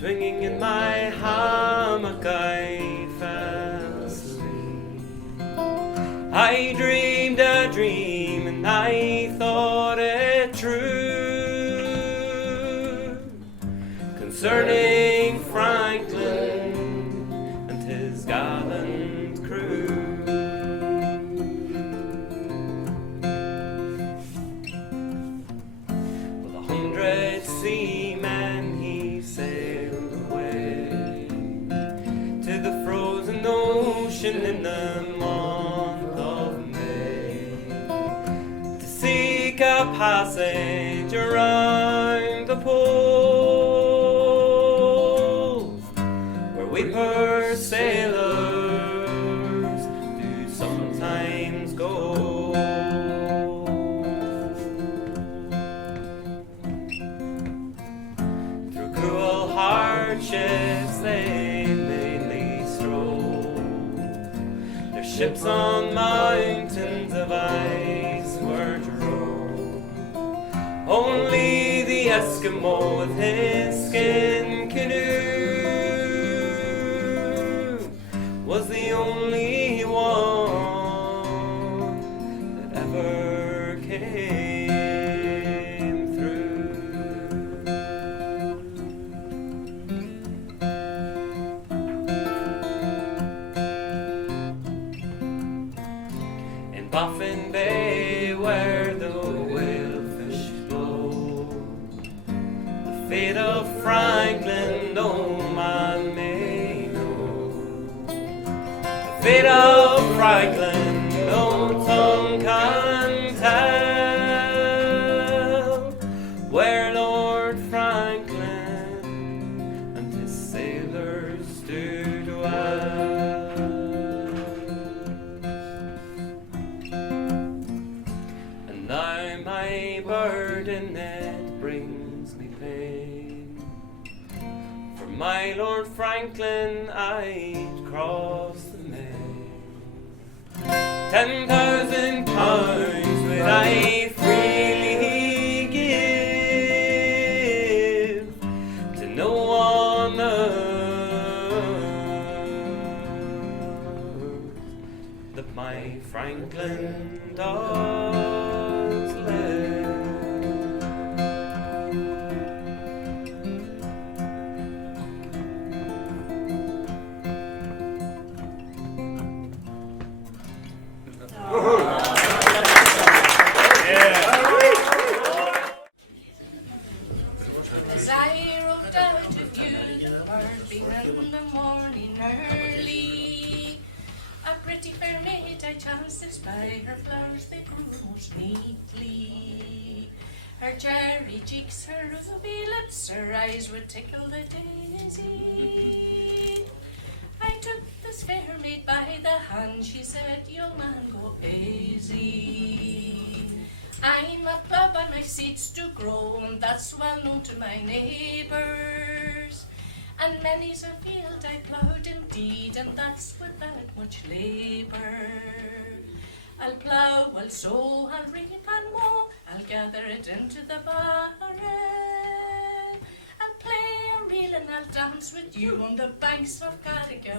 Swinging in my hammock I fell asleep. I dreamed a dream and I thought it true, concerning Franklin and his gallant crew. With 100 seamen he sailed away to the frozen ocean in the month of May, to seek a passage around the poles, where we poor sailors do sometimes go. Through cruel hardships they mainly stroll, their ships on mountains of ice were to row. Only the Eskimo with his skin canoe was the only one that ever came through. In Baffin Bay where the whalefish flow, the fate of Franklin no man may know. The fate of Franklin no tongue can tell, where Lord Franklin and his sailors do dwell. And now my burden it brings me pain, for my Lord Franklin I'd cross the main. 10,000 pounds would I freely give to no one earth that my Franklin does live. As I rode out of Early in the morning early, a pretty fair maid I chanced to spy, her flowers they grew most neatly. Her cherry cheeks, her ruby lips, her eyes would tickle the daisy. I took this fair maid by the hand, she said, young man, go easy. I'm a plough and my seeds do grow, and that's well known to my neighbours. And many's a field I ploughed indeed, and that's without much labour. I'll plough, I'll sow, I'll reap and mow, I'll gather it into the barrow. I'll play a reel and I'll dance with you on the banks of Carraige.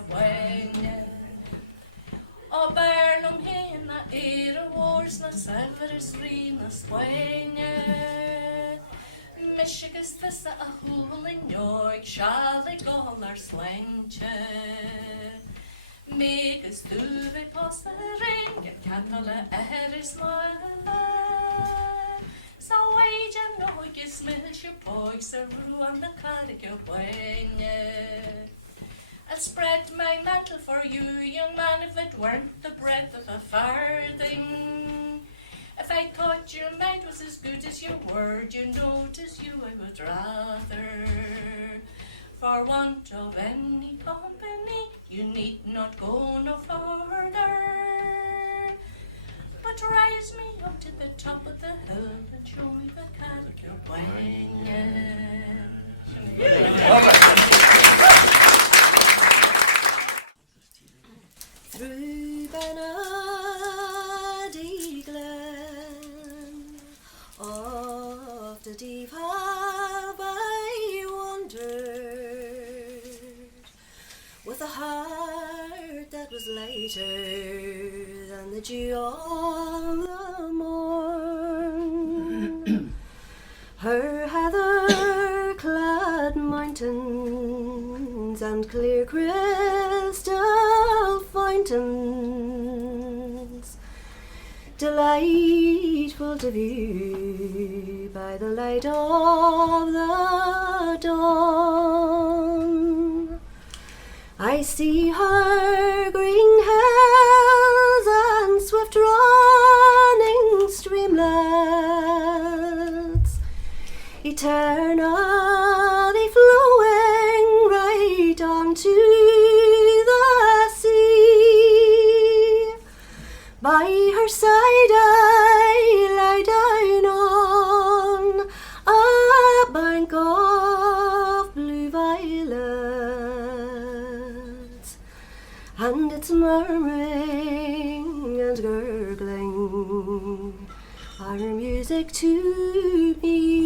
O Barnum hen na wars na Severus free na Swaine. Michigas this a hole in York, shall they go our slangche. Megas du ve pass the ring, get Cathal is my. So wage and no gis milch your pogs a ruin the Carraige. I'll spread my mantle for you, young man, if it weren't the breadth of a farthing. If I thought your mind was as good as your word, you know 'tis you I would rather. For want of any company, you need not go no farther. But rise me up to the top of the hill and show me the Carraige. Through Benedy Glen of the deep have I wandered, heart that was lighter than the dew of the morn. Her heather-clad mountains and clear crystal fountains, delightful to view by the light of the dawn. I see her green hills and swift running streamlets, eternally flowing right onto the sea. By her side I lie down on a bank of blue violets, and it's murmuring and gurgling our music to me.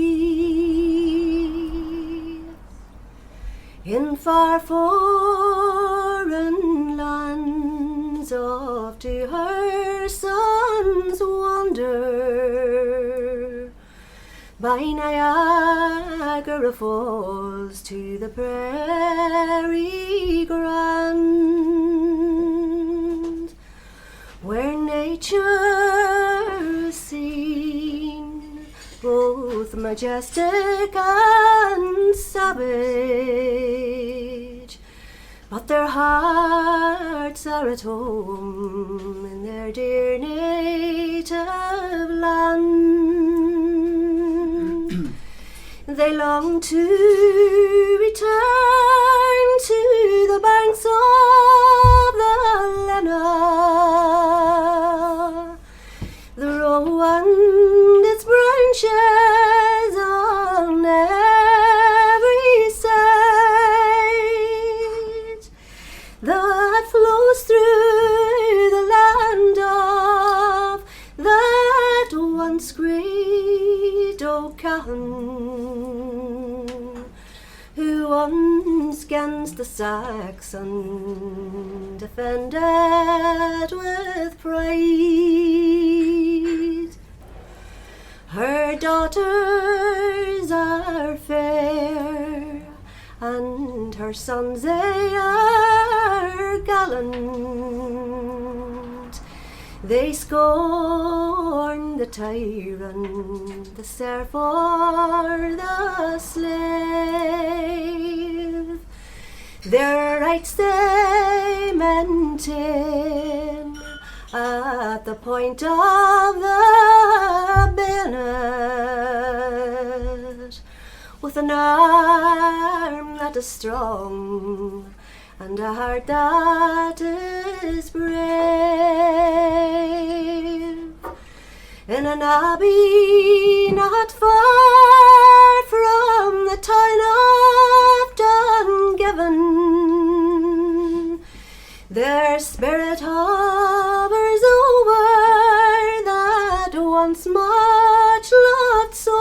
In far foreign lands off to her sons wander, by Niagara Falls to the prairie grand, where nature is seen both majestic and savage, but their hearts are at home in their dear native land. They long to return to the banks of the Lena, the Rowan and its branches on every side, that flows through the land of that once great O'Cahan, who once against the Saxon defended with pride. Her daughters are fair, and her sons they are gallant. They scorn the tyrant, the serf or the slave. Their rights they maintain at the point of the bayonet, with an arm that is strong and a heart that is brave. In an abbey not far from the town of Dungiven, their spirit hovers over that once much loved soil,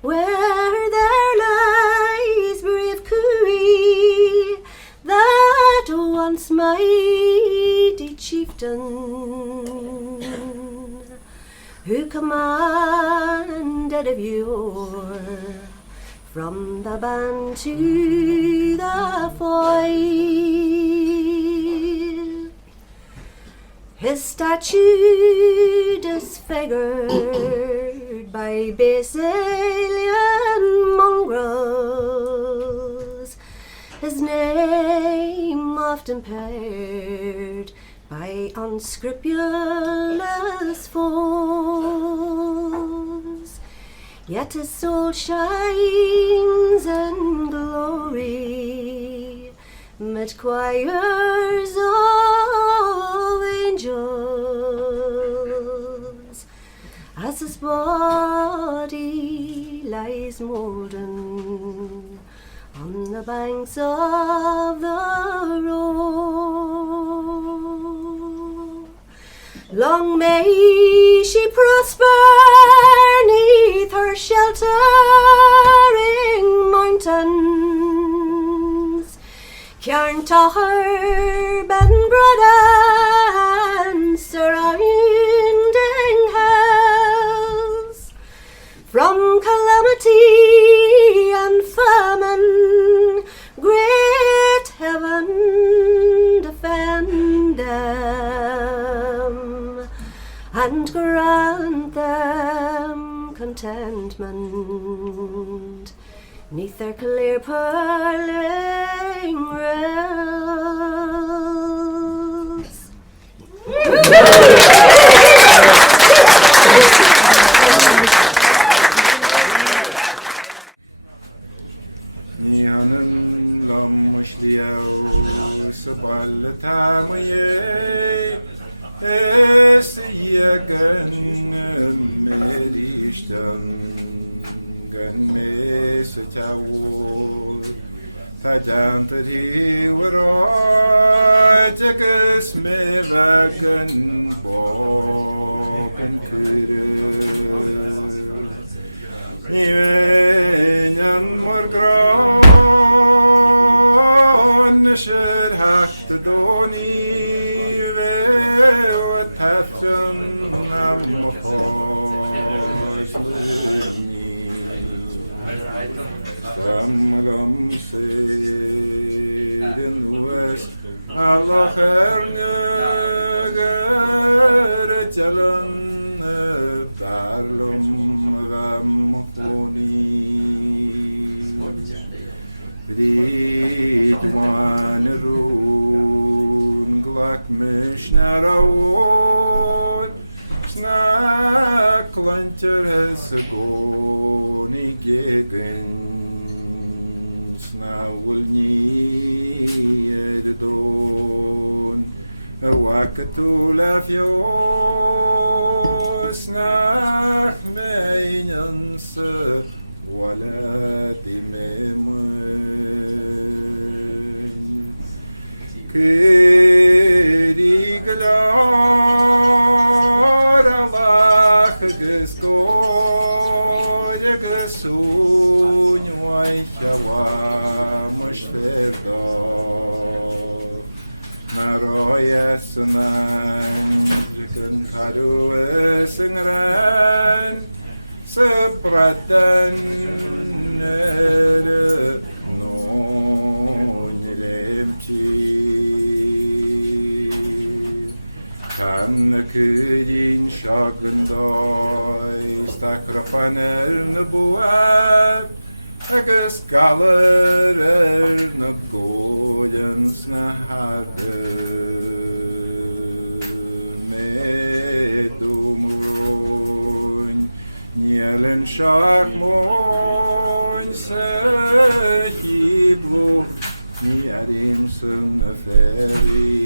where there lies brave Curráin, that once mighty chieftain, who commanded of yore from the Bhán to the Fhir. His statue disfigured by base alien mongrels, his name often paired by unscrupulous foes, yet his soul shines in glory mid choirs of angels, as his body lies molten on the banks of the Roe. Long may she prosper neath her sheltering mountains, Tahir Ben Bradan surrounding hells, from calamity and famine, great heaven defend them, and grant them contentment 'neath their clear purling rails. Ní hanan lom Sliabh sa balla támaí is gan méristan gan mé sa teabhór tá deantar híomhráid agus mé bheith gan bóg an Curráin. Ní bhéin mar grán na siar heachta dóní bheith tefn am mo fás luní. Samagam sér in nuas allach nagar Dillon darlum Mhaonaigh. Bríd Bhán rún glach misnar awon sna clantar has a goni gigin sna wulni edon a wakatula fio sna meinansa ولادي ميمون كيري قلار الله قسكور يقسون ويشوا مشفردا مرايا سنان جكن خارو سنغران Sebratan nere non remti kan kudin shagandai stakrafaner nabuar agus galer na godens na harde Nielen shak moin se hiblu ni adim sun aferi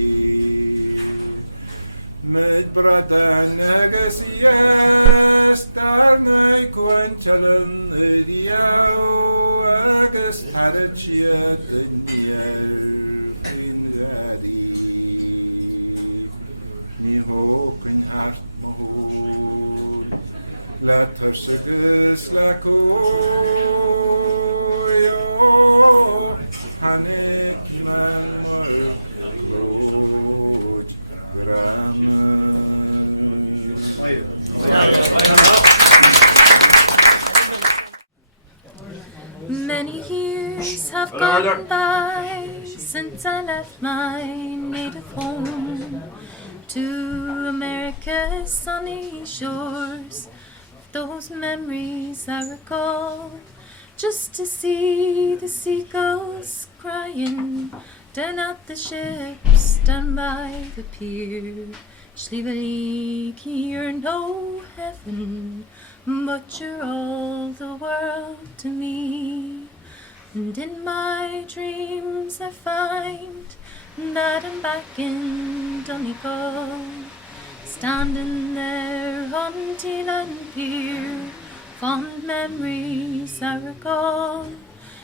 med bradan negas yes darnai quanchalan diao agus tarachia daniel finari ni hokin hart mohol La tersagus la koyo hanik man mar kloj gramen. Many years have gone by since I left my native home to America's sunny shores. Those memories I recall, just to see the seagulls crying down at the ships down by the pier. Sliabh, you're no heaven, but you're all the world to me. And in my dreams I find that I'm back in Donegal, standing there on Dillon Fhir, fond memories I recall,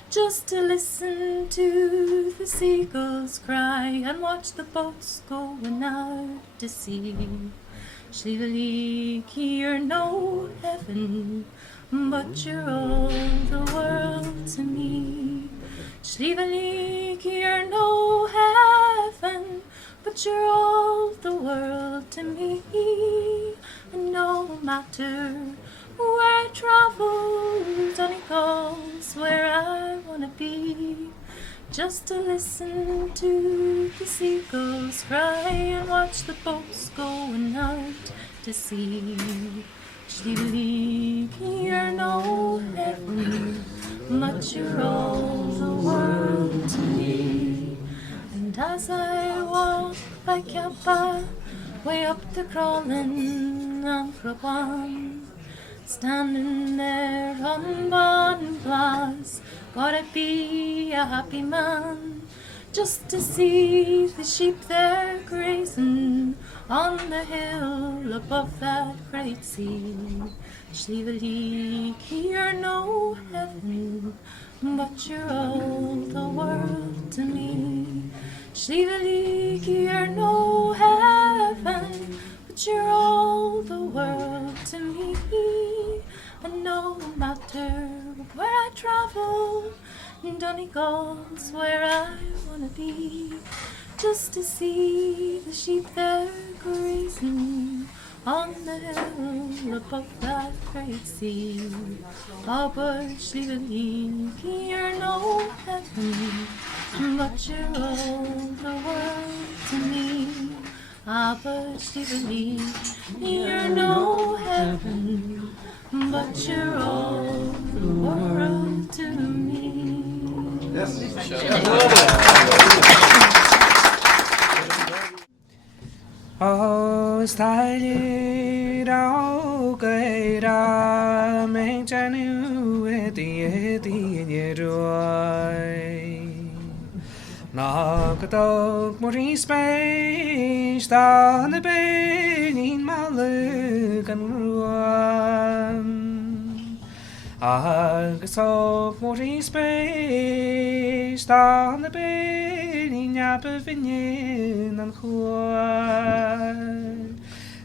just to listen to the seagulls cry and watch the boats going out to sea. Sliabh, you're no heaven, but you're all the world to me. Sliabh, you're no heaven, but you're all the world to me. And no matter where I travel, Donegal's where I wanna be. Just to listen to the seagulls cry and watch the boats going out to sea. Sliabh, you're no heaven, but you're all the world to me. And as I walk by Campa, way up the crawling on Ruaidh, standing there on Bhán glass, gotta be a happy man, just to see the sheep there grazing on the hill above that great sea. Sliabh, you're no heaven, but you're all the world to me. Sliabh, you're no heaven, but you're all the world to me. And no matter where I travel, Donegal's where I wanna be. Just to see the sheep there grazing on the hill above that great sea. Oh, but Sliabh, you're no heaven, but you're all the world to me. Ah, but Sliabh, you're no heaven, but you're all the world to me. Oh, stylish, oh, good, make Janu at the Knock a dog, more space down the Báine in Maluk and Ruaidh. Agus of more space down the Báine in Fhionnghaile and Curráin.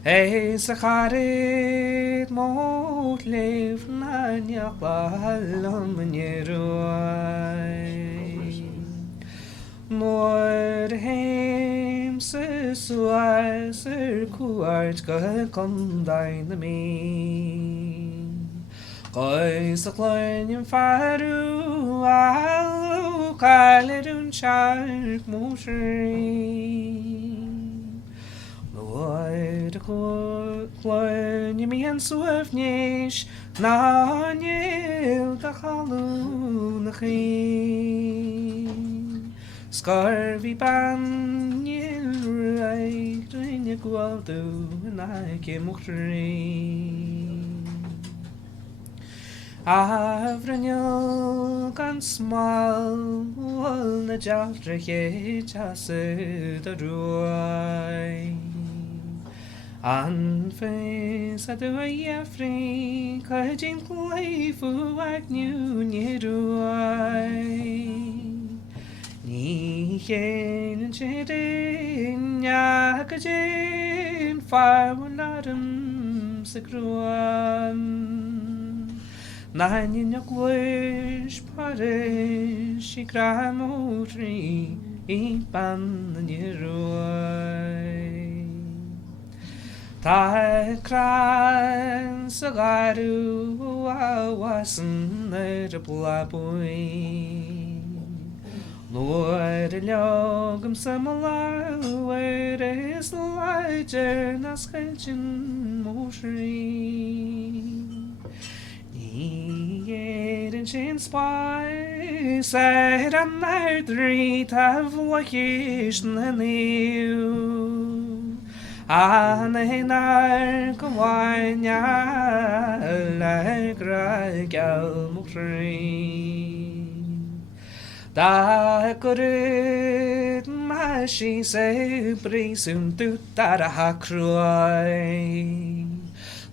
Eis a Carraige mót leif na neachbal an Ruaidh. More heim se suar ser cuart go Condain the me. Gois a Glen faru al Carraige shark moshri. Laoire Glen me and swift nish na nil da Conor. Scarvy ban in Ruaidh in your gwaldo and I came Avranyo can smile na jaftra ye chasse the Ruaidh. An face at the Yafri Carraige clay fu at new near Ruaidh. Ní chéan an séidean neach a déan farmhain larim sa Curráin. Nain na ghuis paris I gramótrí I ban na Ruaidh. Tá crán sa garú a wasan ar a blabuin. Lord, Liag, some Laoire is lighter, Nascachin moshri. Yet in Chin Spy, said I'm not three, have wakish na new. Anahinar, Kawanya, like Ragal moshri. Da could my she say soon to that a cry.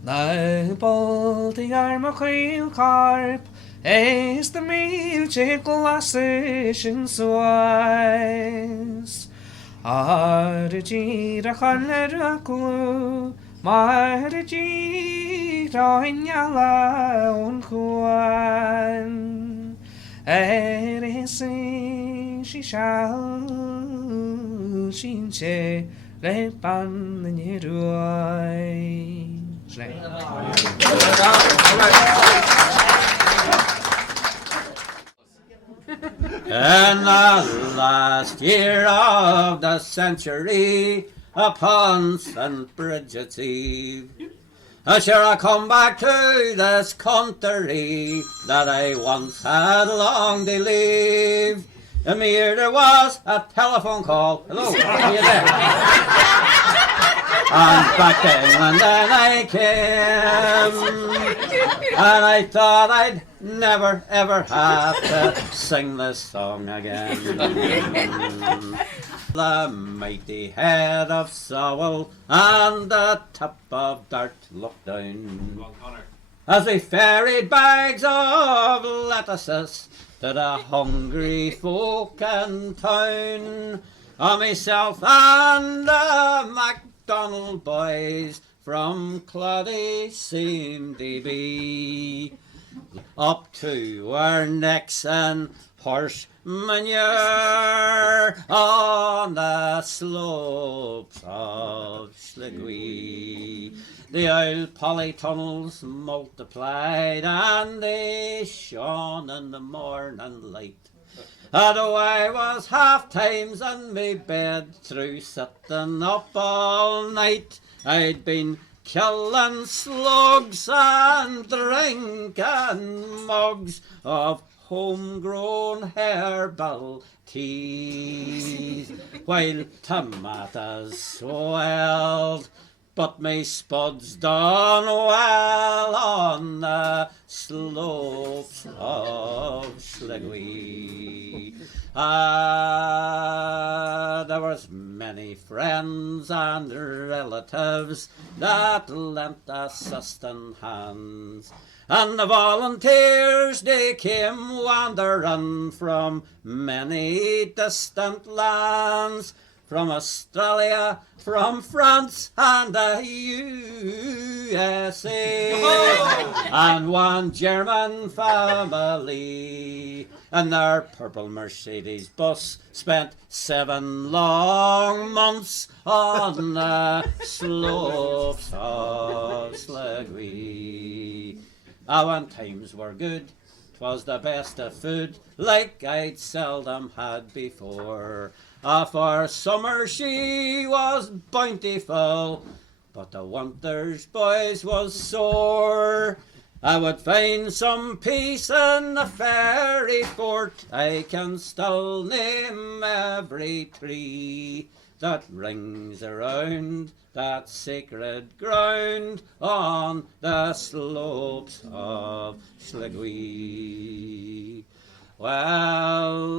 Na bolting arm a quail carp, ace the meal chick glasses and swice. Argy, the Conor clue, Mairead, in yalla on Quan. Eres she shall sin sé le ban na ní Ruaidh. In the last year of the century, upon St. Bridget's Eve, I shall come back to this country that I once had longed to leave. In my ear there was a telephone call. Hello, are you there? And back then I came, and I thought I'd never ever have to sing this song again. The mighty head of Sowell and the top of Dart looked down as we ferried bags of lettuces to the hungry folk in town. On myself and the MacDonald boys from Clonmany seemed to be up to our necks in horse manure on the slopes of Sliabh. The old polytunnels multiplied and they shone in the morning light. Although I was half times in my bed through sitting up all night, I'd been killing slugs and drinking mugs of homegrown herbal teas, while tomatoes swelled, but my spuds done well on the slopes of Sliabh. There was many friends and relatives that lent assisting hands, and the volunteers they came wandering from many distant lands, from Australia, from France and the USA, and one German family in their purple Mercedes bus spent 7 long months on the slopes of Sliabh. When times were good, 'twas the best of food, like I'd seldom had before. For summer she was bountiful, but the winter's, boys, was sore. I would find some peace in the fairy fort. I can still name every tree that rings around that sacred ground on the slopes of Sliabh. Well,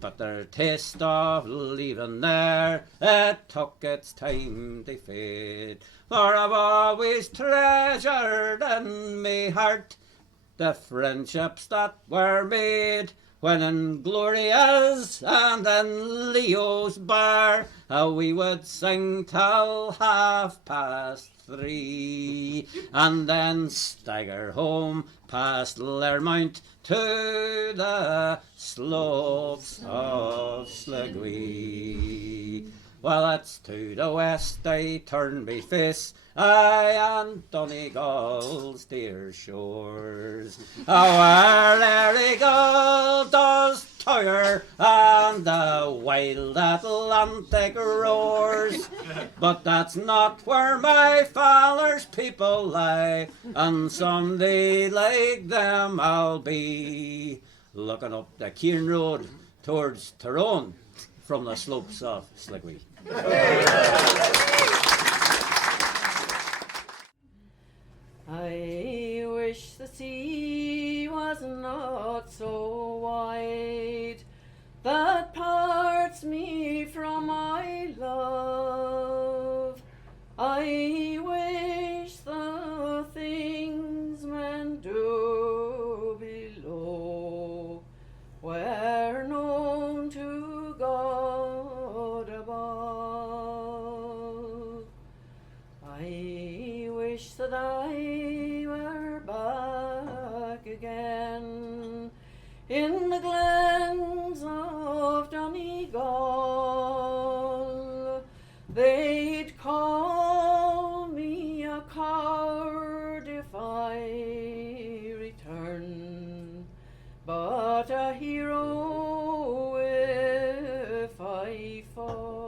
but their taste of leaving there, it took its time to fade. For I've always treasured in me heart the friendships that were made when in Gloria's and in Leo's bar we would sing till 3:30 and then stagger home past Lermount to the slopes of Sliabh. Well, it's to the west I turn me face, aye, and Donegal's dear shores, where Errigal does tower and the wild Atlantic roars. But that's not where my father's people lie, and someday like them I'll be looking up the Cairn Road towards Tyrone from the slopes of Sliabh. I wish the sea was not so wide that parts me from my love. I wish the things men do below were known to God above. I wish that I were back again in the glens of return, but a hero if I fall.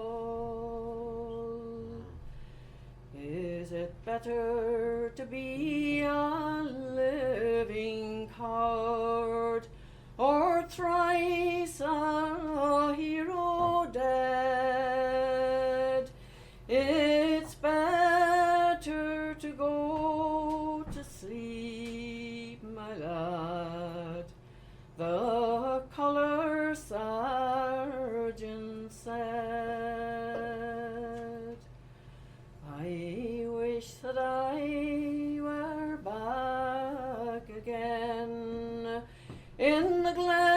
Is it better to be a living coward, or thrice a hero dead? It's better to go to sleep, my lad, the colour sergeant said. I wish that I were back again in the Glen